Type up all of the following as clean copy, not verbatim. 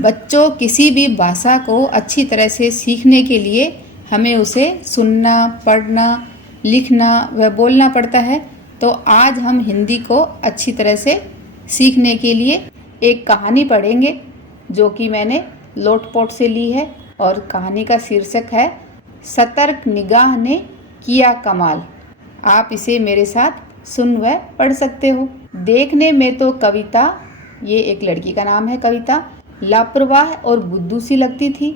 बच्चों, किसी भी भाषा को अच्छी तरह से सीखने के लिए हमें उसे सुनना, पढ़ना, लिखना व बोलना पड़ता है। तो आज हम हिंदी को अच्छी तरह से सीखने के लिए एक कहानी पढ़ेंगे, जो कि मैंने लोटपोट से ली है। और कहानी का शीर्षक है सतर्क निगाह ने किया कमाल। आप इसे मेरे साथ सुन व पढ़ सकते हो। देखने में तो कविता, ये एक लड़की का नाम है कविता, लापरवाह और बुद्धू सी लगती थी,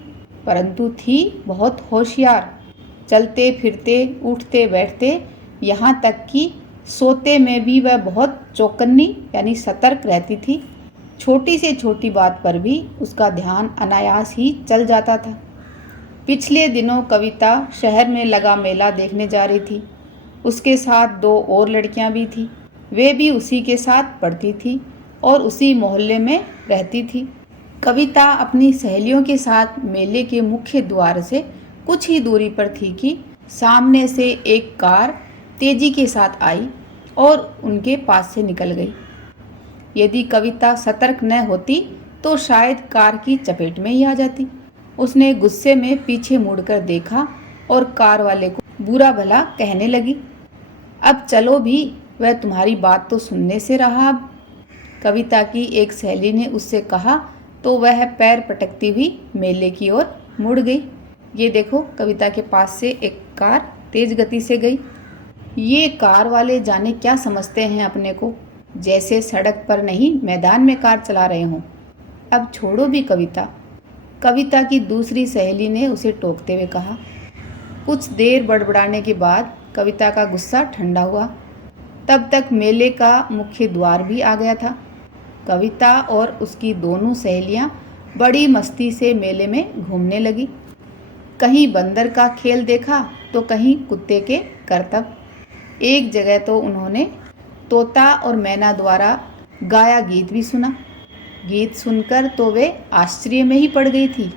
परंतु थी बहुत होशियार। चलते फिरते, उठते बैठते, यहाँ तक कि सोते में भी वह बहुत चौकन्नी यानी सतर्क रहती थी। छोटी से छोटी बात पर भी उसका ध्यान अनायास ही चल जाता था। पिछले दिनों कविता शहर में लगा मेला देखने जा रही थी। उसके साथ दो और लड़कियां भी थी। वे भी उसी के साथ पढ़ती थी और उसी मोहल्ले में रहती थी। कविता अपनी सहेलियों के साथ मेले के मुख्य द्वार से कुछ ही दूरी पर थी कि सामने से एक कार तेजी के साथ आई और उनके पास से निकल गई। यदि कविता सतर्क न होती तो शायद कार की चपेट में ही आ जाती। उसने गुस्से में पीछे मुड़कर देखा और कार वाले को बुरा भला कहने लगी। अब चलो भी, वह तुम्हारी बात तो सुनने से रहा। अब कविता की एक सहेली ने उससे कहा तो वह पैर पटकती हुई मेले की ओर मुड़ गई। ये देखो, कविता के पास से एक कार तेज गति से गई। ये कार वाले जाने क्या समझते हैं अपने को, जैसे सड़क पर नहीं मैदान में कार चला रहे हों। अब छोड़ो भी कविता, कविता की दूसरी सहेली ने उसे टोकते हुए कहा। कुछ देर बड़बड़ाने के बाद कविता का गुस्सा ठंडा हुआ। तब तक मेले का मुख्य द्वार भी आ गया था। कविता और उसकी दोनों सहेलियां बड़ी मस्ती से मेले में घूमने लगी। कहीं बंदर का खेल देखा तो कहीं कुत्ते के करतब। एक जगह तो उन्होंने तोता और मैना द्वारा गाया गीत भी सुना। गीत सुनकर तो वे आश्चर्य में ही पड़ गई थी।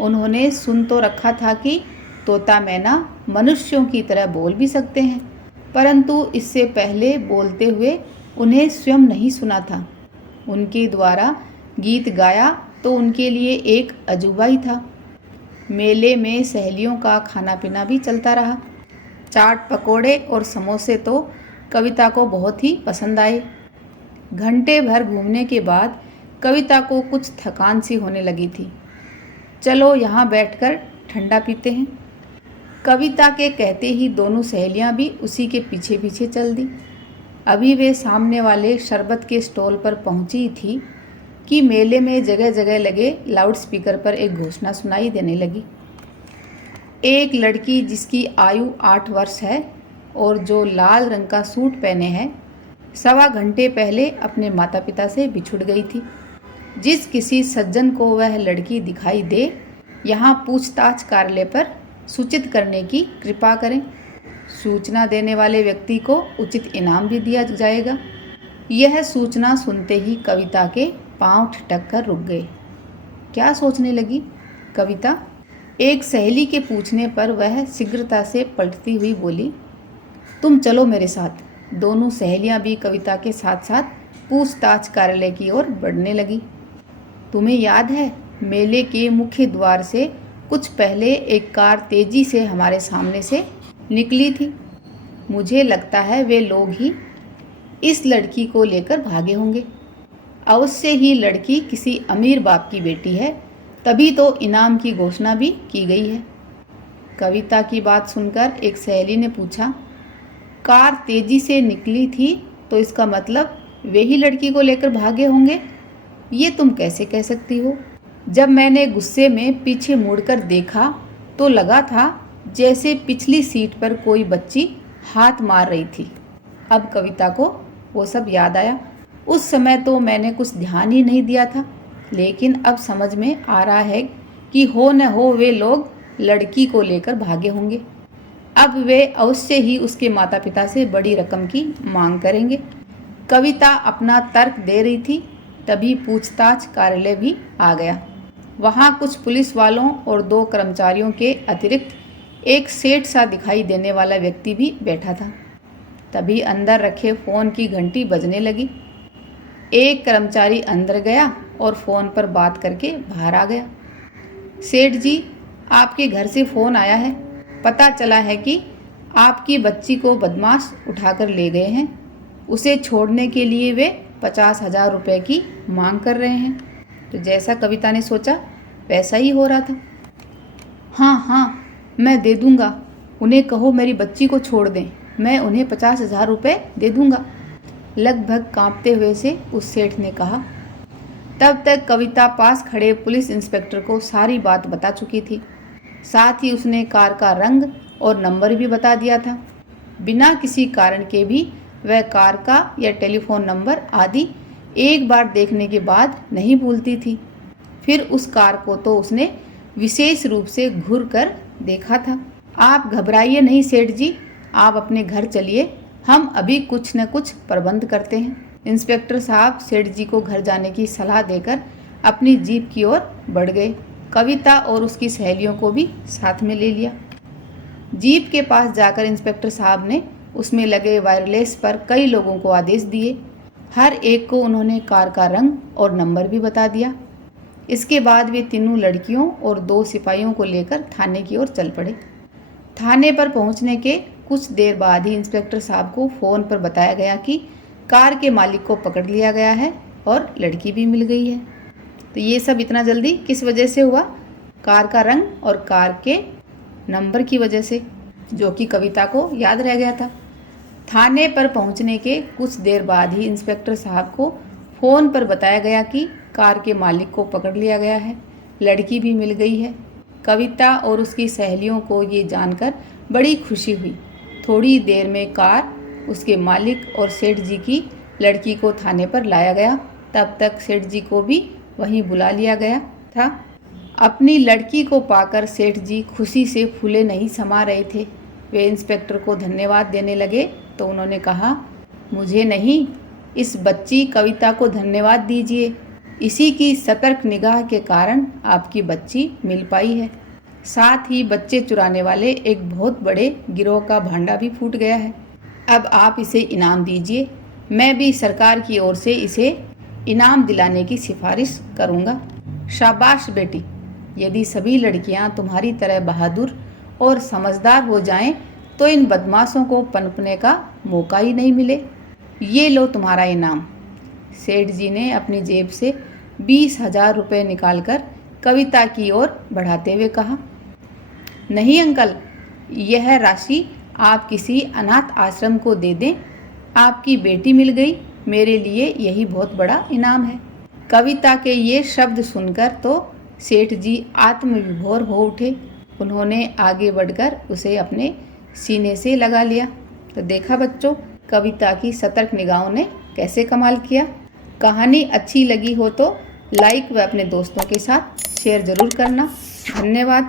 उन्होंने सुन तो रखा था कि तोता मैना मनुष्यों की तरह बोल भी सकते हैं, परंतु इससे पहले बोलते हुए उन्हें स्वयं नहीं सुना था। उनके द्वारा गीत गाया तो उनके लिए एक अजूबा ही था। मेले में सहेलियों का खाना पीना भी चलता रहा। चाट, पकोड़े और समोसे तो कविता को बहुत ही पसंद आए। घंटे भर घूमने के बाद कविता को कुछ थकान सी होने लगी थी। चलो यहाँ बैठकर ठंडा पीते हैं। कविता के कहते ही दोनों सहेलियाँ भी उसी के पीछे पीछे चल दी। अभी वे सामने वाले शरबत के स्टॉल पर पहुंची थी कि मेले में जगह जगह लगे लाउडस्पीकर पर एक घोषणा सुनाई देने लगी। एक लड़की जिसकी आयु 8 वर्ष है और जो लाल रंग का सूट पहने है, 1.25 घंटे पहले अपने माता पिता से बिछुड़ गई थी। जिस किसी सज्जन को वह लड़की दिखाई दे, यहाँ पूछताछ कार्यालय पर सूचित करने की कृपा करें। सूचना देने वाले व्यक्ति को उचित इनाम भी दिया जाएगा। यह सूचना सुनते ही कविता के पांव ठिठक कर रुक गए। क्या सोचने लगी कविता? एक सहेली के पूछने पर वह शीघ्रता से पलटती हुई बोली, तुम चलो मेरे साथ। दोनों सहेलियां भी कविता के साथ साथ पूछताछ कार्यालय की ओर बढ़ने लगी। तुम्हें याद है, मेले के मुख्य द्वार से कुछ पहले एक कार तेजी से हमारे सामने से निकली थी। मुझे लगता है वे लोग ही इस लड़की को लेकर भागे होंगे। अवश्य ही लड़की किसी अमीर बाप की बेटी है, तभी तो इनाम की घोषणा भी की गई है। कविता की बात सुनकर एक सहेली ने पूछा, कार तेजी से निकली थी तो इसका मतलब वे ही लड़की को लेकर भागे होंगे? ये तुम कैसे कह सकती हो? जब मैंने गुस्से में पीछे मुड़कर देखा तो लगा था जैसे पिछली सीट पर कोई बच्ची हाथ मार रही थी। अब कविता को वो सब याद आया। उस समय तो मैंने कुछ ध्यान ही नहीं दिया था, लेकिन अब समझ में आ रहा है कि हो न हो वे लोग लड़की को लेकर भागे होंगे। अब वे अवश्य ही उसके माता पिता से बड़ी रकम की मांग करेंगे। कविता अपना तर्क दे रही थी, तभी पूछताछ कार्यालय भी आ गया। वहाँ कुछ पुलिस वालों और 2 कर्मचारियों के अतिरिक्त एक सेठ सा दिखाई देने वाला व्यक्ति भी बैठा था। तभी अंदर रखे फ़ोन की घंटी बजने लगी। एक कर्मचारी अंदर गया और फ़ोन पर बात करके बाहर आ गया। सेठ जी, आपके घर से फ़ोन आया है। पता चला है कि आपकी बच्ची को बदमाश उठाकर ले गए हैं। उसे छोड़ने के लिए वे 50,000 रुपये की मांग कर रहे हैं। तो जैसा कविता ने सोचा वैसा ही हो रहा था। हाँ हाँ, मैं दे दूँगा। उन्हें कहो मेरी बच्ची को छोड़ दें, मैं उन्हें 50,000 रुपये दे दूँगा, लगभग कांपते हुए से उस सेठ ने कहा। तब तक कविता पास खड़े पुलिस इंस्पेक्टर को सारी बात बता चुकी थी। साथ ही उसने कार का रंग और नंबर भी बता दिया था। बिना किसी कारण के भी वह कार का या टेलीफोन नंबर आदि एक बार देखने के बाद नहीं भूलती थी। फिर उस कार को तो उसने विशेष रूप से घूर कर देखा था। आप घबराइए नहीं सेठ जी, आप अपने घर चलिए, हम अभी कुछ न कुछ प्रबंध करते हैं। इंस्पेक्टर साहब सेठ जी को घर जाने की सलाह देकर अपनी जीप की ओर बढ़ गए। कविता और उसकी सहेलियों को भी साथ में ले लिया। जीप के पास जाकर इंस्पेक्टर साहब ने उसमें लगे वायरलेस पर कई लोगों को आदेश दिए। हर एक को उन्होंने कार का रंग और नंबर भी बता दिया। इसके बाद वे तीनों लड़कियों और 2 सिपाहियों को लेकर थाने की ओर चल पड़े। थाने पर पहुंचने के कुछ देर बाद ही इंस्पेक्टर साहब को फ़ोन पर बताया गया कि कार के मालिक को पकड़ लिया गया है और लड़की भी मिल गई है। तो ये सब इतना जल्दी किस वजह से हुआ? कार का रंग और कार के नंबर की वजह से, जो कि कविता को याद रह गया था। थाने पर पहुंचने के कुछ देर बाद ही इंस्पेक्टर साहब को फ़ोन पर बताया गया कि कार के मालिक को पकड़ लिया गया है, लड़की भी मिल गई है। कविता और उसकी सहेलियों को ये जानकर बड़ी खुशी हुई। थोड़ी देर में कार, उसके मालिक और सेठ जी की लड़की को थाने पर लाया गया। तब तक सेठ जी को भी वहीं बुला लिया गया था। अपनी लड़की को पाकर सेठ जी खुशी से फूले नहीं समा रहे थे। वे इंस्पेक्टर को धन्यवाद देने लगे तो उन्होंने कहा, मुझे नहीं, इस बच्ची कविता को धन्यवाद दीजिए। इसी की सतर्क निगाह के कारण आपकी बच्ची मिल पाई है। साथ ही बच्चे चुराने वाले एक बहुत बड़े गिरोह का भांडा भी फूट गया है। अब आप इसे इनाम दीजिए। मैं भी सरकार की ओर से इसे इनाम दिलाने की सिफारिश करूँगा। शाबाश बेटी, यदि सभी लड़कियाँ तुम्हारी तरह बहादुर और समझदार हो जाएं, तो इन बदमाशों को पनपने का मौका ही नहीं मिले। ये लो तुम्हारा इनाम। सेठ जी ने अपनी जेब से 20,000 रुपये निकालकर कविता की ओर बढ़ाते हुए कहा, नहीं अंकल, यह राशि आप किसी अनाथ आश्रम को दे दें। आपकी बेटी मिल गई, मेरे लिए यही बहुत बड़ा इनाम है। कविता के ये शब्द सुनकर तो सेठ जी आत्मविभोर हो उठे। उन्होंने आगे बढ़कर उसे अपने सीने से लगा लिया। तो देखा बच्चों, कविता की सतर्क निगाहों ने कैसे कमाल किया। कहानी अच्छी लगी हो तो लाइक व अपने दोस्तों के साथ शेयर ज़रूर करना। धन्यवाद।